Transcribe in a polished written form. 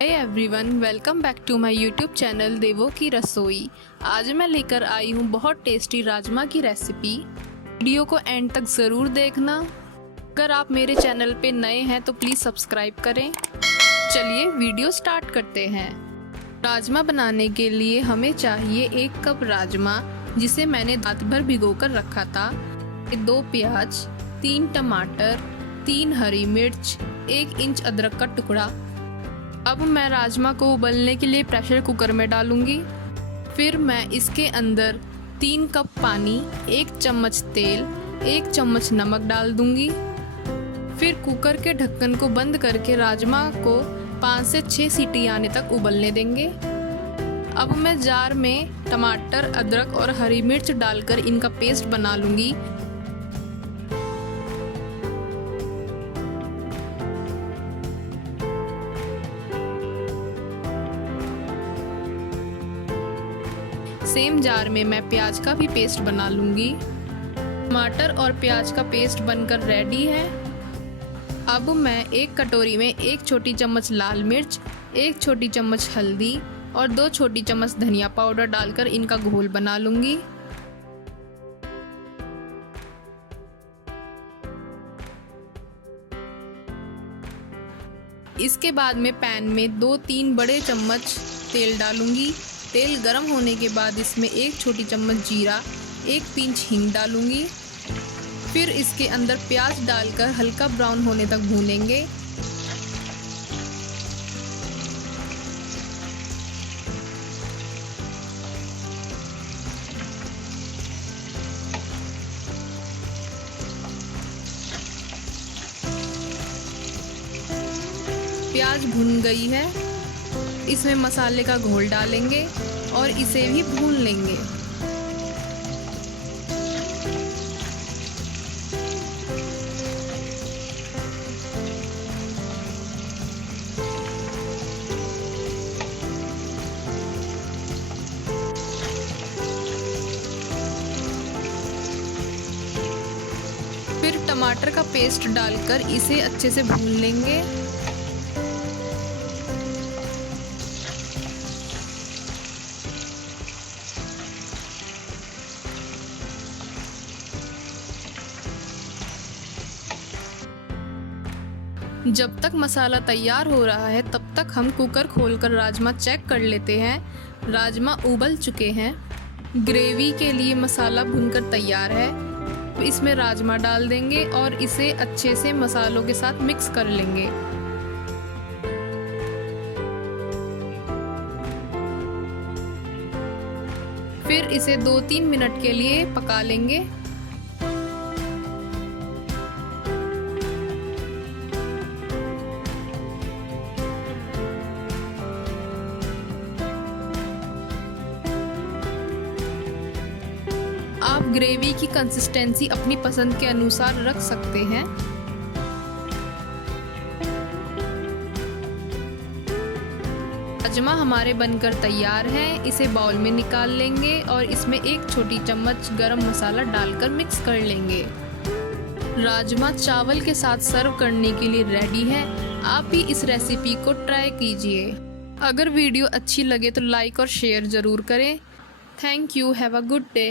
Hey everyone, welcome back to my YouTube channel देवों की रसोई। आज मैं लेकर आई हूँ बहुत टेस्टी राजमा की रेसिपी। वीडियो को एंड तक ज़रूर देखना। अगर आप मेरे चैनल पे नए हैं तो प्लीज़ सब्सक्राइब करें। चलिए वीडियो स्टार्ट करते हैं। राजमा बनाने के लिए हमें चाहिए 1 कप राजमा, जिसे मैंने रात भर भिगो कर रखा था। 2 प्याज, 3 टमाटर, 3 हरी मिर्च, 1 इंच अदरक का टुकड़ा। अब मैं राजमा को उबलने के लिए प्रेशर कुकर में डालूंगी। फिर मैं इसके अंदर 3 कप पानी, 1 चम्मच तेल, 1 चम्मच नमक डाल दूंगी। फिर कुकर के ढक्कन को बंद करके राजमा को 5 से 6 सीटी आने तक उबलने देंगे। अब मैं जार में टमाटर, अदरक और हरी मिर्च डालकर इनका पेस्ट बना लूंगी। सेम जार में मैं प्याज का भी पेस्ट बना लूंगी। टमाटर और प्याज का पेस्ट बनकर रेडी है। अब मैं 1 कटोरी में 1 छोटी चम्मच लाल मिर्च, 1 छोटी चम्मच हल्दी और 2 छोटी चम्मच धनिया पाउडर डालकर इनका घोल बना लूंगी। इसके बाद में पैन में 2-3 बड़े चम्मच तेल डालूंगी। तेल गरम होने के बाद इसमें 1 छोटी चम्मच जीरा, 1 पिंच हींग डालूंगी। फिर इसके अंदर प्याज डालकर हल्का ब्राउन होने तक भूनेंगे। प्याज भुन गई है। इसमें मसाले का घोल डालेंगे और इसे भी भून लेंगे। फिर टमाटर का पेस्ट डालकर इसे अच्छे से भून लेंगे। जब तक मसाला तैयार हो रहा है तब तक हम कुकर खोलकर राजमा चेक कर लेते हैं। राजमा उबल चुके हैं। ग्रेवी के लिए मसाला भुनकर तैयार है। इसमें राजमा डाल देंगे और इसे अच्छे से मसालों के साथ मिक्स कर लेंगे। फिर इसे 2-3 मिनट के लिए पका लेंगे। आप ग्रेवी की कंसिस्टेंसी अपनी पसंद के अनुसार रख सकते हैं। राजमा हमारे बनकर तैयार हैं। इसे बाउल में निकाल लेंगे और इसमें 1 छोटी चम्मच गरम मसाला डालकर मिक्स कर लेंगे। राजमा चावल के साथ सर्व करने के लिए रेडी है। आप भी इस रेसिपी को ट्राई कीजिए। अगर वीडियो अच्छी लगे तो लाइक और शेयर ज़रूर करें। Thank you. Have a good day.